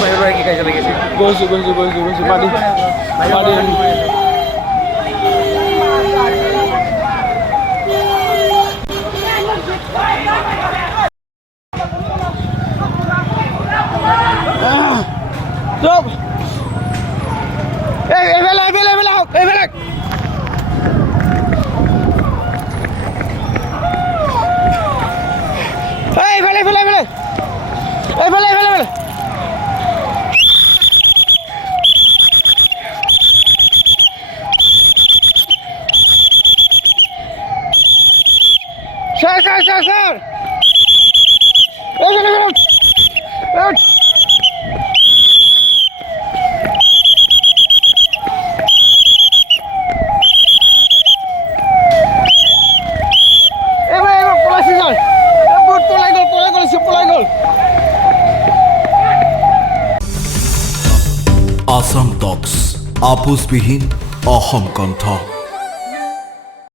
বাহিৰৰ কি কাজিয়া লাগিছে গৈছোঁ মাৰি চব এইফালে স্যাৰ Assam Talks, আপোচবিহীন অসম কণ্ঠ।